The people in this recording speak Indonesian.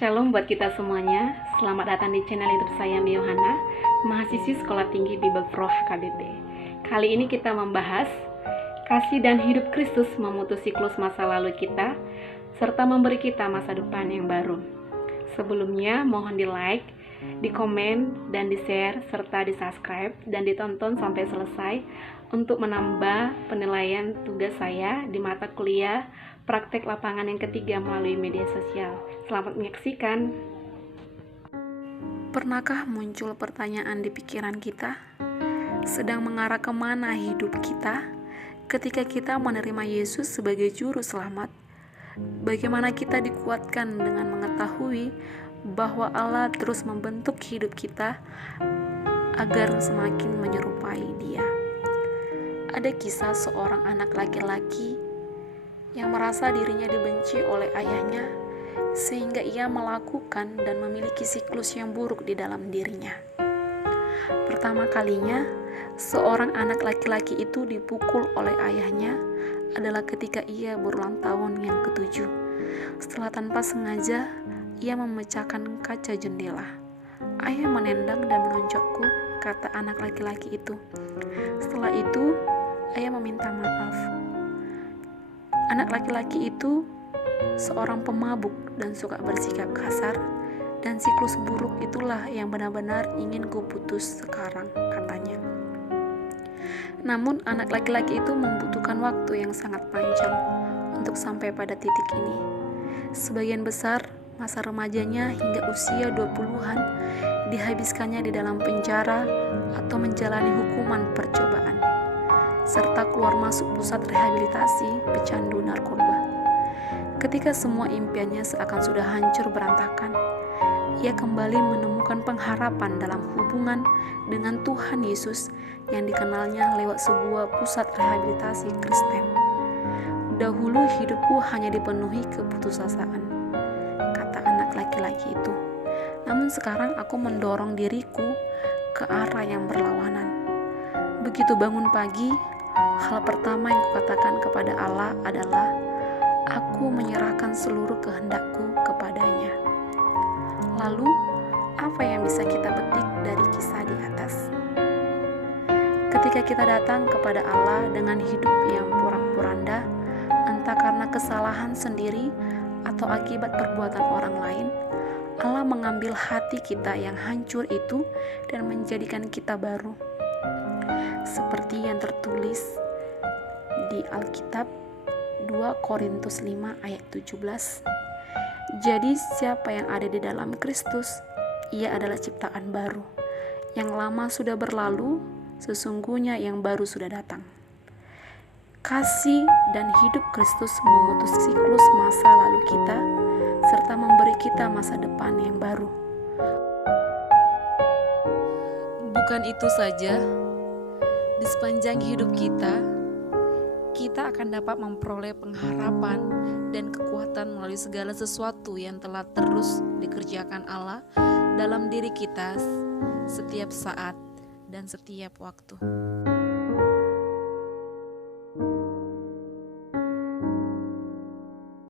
Shalom buat kita semuanya. Selamat datang di channel YouTube saya Yohana, mahasiswi Sekolah Tinggi Bible Pro HKBP. Kali ini kita membahas kasih dan hidup Kristus memutus siklus masa lalu kita serta memberi kita masa depan yang baru. Sebelumnya mohon di like, di komen, dan di share serta di subscribe dan ditonton sampai selesai untuk menambah penilaian tugas saya di mata kuliah praktek lapangan yang ketiga melalui media sosial. Selamat menyaksikan. Pernahkah muncul pertanyaan di pikiran kita? Sedang mengarah kemana hidup kita ketika kita menerima Yesus sebagai juru selamat? Bagaimana kita dikuatkan dengan mengetahui bahwa Allah terus membentuk hidup kita agar semakin menyerupai Dia? Ada kisah seorang anak laki-laki yang merasa dirinya dibenci oleh ayahnya sehingga ia melakukan dan memiliki siklus yang buruk di dalam dirinya. Pertama kalinya, seorang anak laki-laki itu dipukul oleh ayahnya adalah ketika ia berulang tahun yang ke-7. Setelah tanpa sengaja, ia memecahkan kaca jendela. "Ayah menendang dan menonjokku," kata anak laki-laki itu. Setelah itu, ayah meminta maaf. Anak laki-laki itu seorang pemabuk dan suka bersikap kasar, dan siklus buruk itulah yang benar-benar ingin kuputus sekarang, katanya. Namun anak laki-laki itu membutuhkan waktu yang sangat panjang untuk sampai pada titik ini. Sebagian besar masa remajanya hingga usia 20-an dihabiskannya di dalam penjara atau menjalani hukuman percobaan, serta keluar masuk pusat rehabilitasi pecandu narkoba. Ketika semua impiannya seakan sudah hancur berantakan, ia kembali menemukan pengharapan dalam hubungan dengan Tuhan Yesus yang dikenalnya lewat sebuah pusat rehabilitasi Kristen. "Dahulu hidupku hanya dipenuhi keputusasaan," kata anak laki-laki itu. "Namun sekarang aku mendorong diriku ke arah yang berlawanan. Begitu bangun pagi, hal pertama yang kukatakan kepada Allah adalah, aku menyerahkan seluruh kehendakku kepadanya." Lalu, apa yang bisa kita petik dari kisah di atas? Ketika kita datang kepada Allah dengan hidup yang porak-poranda, entah karena kesalahan sendiri atau akibat perbuatan orang lain, Allah mengambil hati kita yang hancur itu dan menjadikan kita baru. Seperti yang tertulis di Alkitab 2 Korintus 5 ayat 17. "Jadi siapa yang ada di dalam Kristus, ia adalah ciptaan baru. Yang lama sudah berlalu, sesungguhnya yang baru sudah datang." Kasih dan hidup Kristus memutus siklus masa lalu kita serta memberi kita masa depan yang baru. Bukan itu saja, di sepanjang hidup kita akan dapat memperoleh pengharapan dan kekuatan melalui segala sesuatu yang telah terus dikerjakan Allah dalam diri kita setiap saat dan setiap waktu.